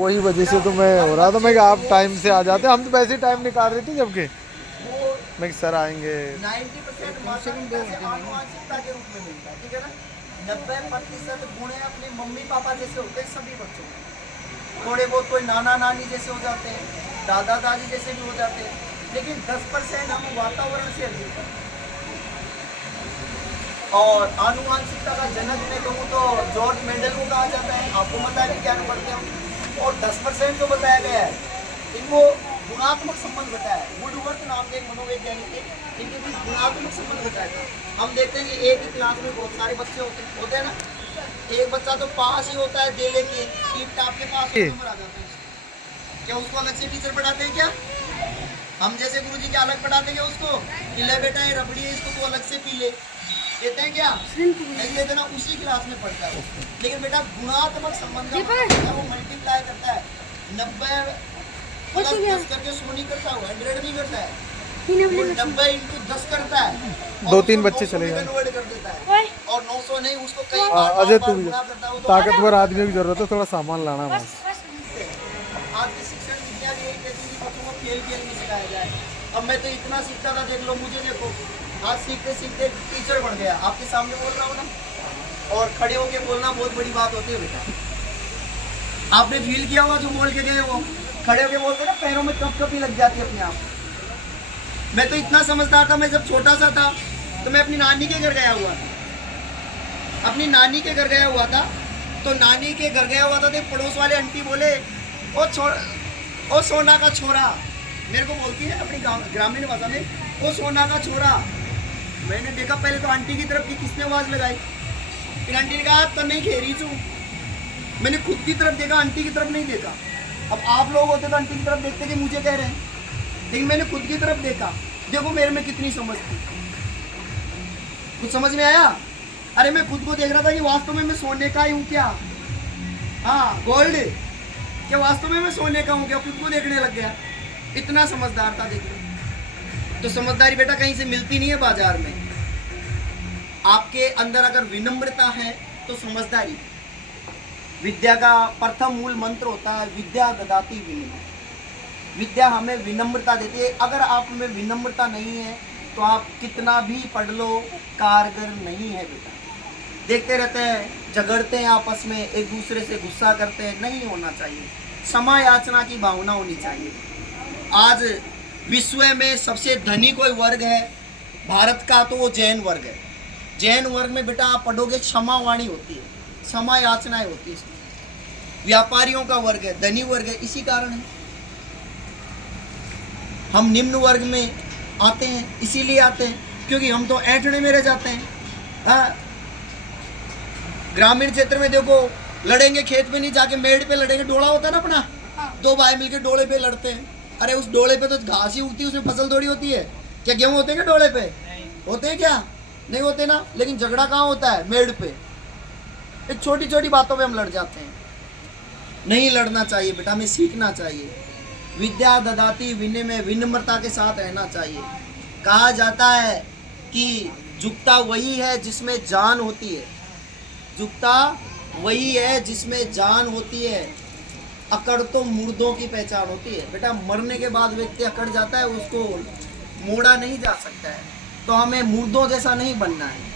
वही वजह से तो मैं हो रहा था मैं कि आप टाइम से आ जाते, हम तो वैसे ही टाइम निकाल रहे थे जबकि मैं कि सर आएंगे। 90% माता-पिता से आनुवंशिकता के रूप में मिलता है, ठीक है ना। 90% गुण अपने मम्मी पापा जैसे होते हैं सभी बच्चों में। थोड़े बहुत कोई नाना नानी जैसे हो जाते हैं, दादा दादी जैसे भी हो जाते हैं, लेकिन 10% हम वातावरण से अर्जित करते हैं। और आनुवंशिकता का जनक मैं कहूँ तो जॉर्ज मेंडल को कहा जाता है, आपको पता है क्या पढ़ते हो। और 10% जो बताया गया है इनको गुणात्मक संबंध बताया है। वुडवर्थ नाम के एक मनोवैज्ञानिक थे, इनके बीच गुणात्मक संबंध बताया था। हम देखते हैं कि एक ही क्लास में बहुत सारे बच्चे होते हैं ना, एक बच्चा तो पास ही होता है, दे लेके सीट टाप के पास नंबर आ जाते हैं। क्या उसको अलग से टीचर पढ़ाते हैं क्या? हम जैसे गुरुजी क्या अलग पढ़ाते हैं उसको कि ले बेटा ये रबड़ी है इसको तो अलग से पी ले, देते हैं क्या? नहीं देते ना, उसी क्लास में पढ़ता है। लेकिन बेटा गुणात्मक संबंध का वो मल्टीप्लाई करता है। 90 प्लस 10 करके 100 नहीं करता, वो 100 नहीं करता है, वो 90 इंटू 10 करता है। 2-3 बच्चे चले गए कर देता है और 900 नहीं उसको कई बार अजय तू गुणा करता है। वो तो ताकतवर आदमी की जरूरत है, थोड़ा सामान लाना बस। आज की शिक्षण विद्या भी यही कहती है कि बच्चों को खेल खेल नहीं सिखाया जाए। अब मैं तो इतना सीखता था, देख लो मुझे, देखो आज सीखते सीखते टीचर बन गया, आपके सामने बोल रहा हूँ ना। और खड़े होके बोलना बहुत बड़ी बात होती है बेटा, आपने फील किया होगा जो बोल के गए वो, खड़े होके बोलते ना पैरों में कपकपी लग जाती है अपने आप। मैं तो इतना समझदार था, मैं जब छोटा सा था तो मैं अपनी नानी के घर गया हुआ था, अपनी नानी के घर गया हुआ था। तो नानी के घर गया हुआ था तो पड़ोस वाले आंटी बोले ओ सोना का छोरा, मेरे को बोलती है अपनी ग्रामीण भाषा में, ओ सोना का छोरा। मैंने देखा पहले तो आंटी की तरफ की किसने आवाज लगाई, फिर आंटी ने कहा तो नहीं खेरी चू। मैंने खुद की तरफ देखा, आंटी की तरफ नहीं देखा। अब आप लोग होते तो आंटी की तरफ देखते कि मुझे कह रहे हैं, लेकिन मैंने खुद की तरफ देखा। देखो मेरे में कितनी समझ थी, कुछ समझ में आया। अरे मैं खुद को देख रहा था कि वास्तव में मैं सोने का ही हूँ क्या, हाँ गोल्ड, क्या वास्तव में मैं सोने का हूँ क्या, खुद को देखने लग गया। इतना समझदार था। देख लो तो समझदारी बेटा कहीं से मिलती नहीं है बाजार में। आपके अंदर अगर विनम्रता है तो समझदारी। विद्या का प्रथम मूल मंत्र होता है विद्या ददाति विनम्र। विद्या हमें विनम्रता देती है। अगर आप में विनम्रता नहीं है तो आप कितना भी पढ़ लो कारगर नहीं है बेटा। देखते रहते हैं, झगड़ते हैं आपस में, एक दूसरे से गुस्सा करते हैं, नहीं होना चाहिए। क्षमा याचना की भावना होनी चाहिए। आज विश्व में सबसे धनी कोई वर्ग है भारत का तो वो जैन वर्ग है। जैन वर्ग में बेटा आप पढ़ोगे क्षमावाणी होती है, क्षमा याचनाएं होती है। व्यापारियों का वर्ग है, धनी वर्ग है, इसी कारण है। हम निम्न वर्ग में आते हैं, इसीलिए आते हैं क्योंकि हम तो ऐंठने में रह जाते हैं। हाँ, ग्रामीण क्षेत्र में देखो लड़ेंगे खेत में नहीं, जाके मेड़ पे लड़ेंगे। डोला होता है ना अपना, दो भाई मिलके डोले पे लड़ते हैं। अरे उस डोले पे तो घास ही उगती है, उसमें फसल थोड़ी होती है। क्या गेहूं होते हैं क्या डोले पे? होते हैं क्या? नहीं होते ना। लेकिन झगड़ा कहाँ होता है? मेड़ पे। एक छोटी छोटी बातों पे हम लड़ जाते हैं। नहीं लड़ना चाहिए बेटा, हमें सीखना चाहिए। विद्या ददाति विनय में विनम्रता के साथ रहना चाहिए। कहा जाता है कि जुकता वही है जिसमें जान होती है, जुकता वही है जिसमें जान होती है, अकड़ तो मुर्दों की पहचान होती है। बेटा मरने के बाद व्यक्ति अकड़ जाता है, उसको मोड़ा नहीं जा सकता है। तो हमें मुर्दों जैसा नहीं बनना है।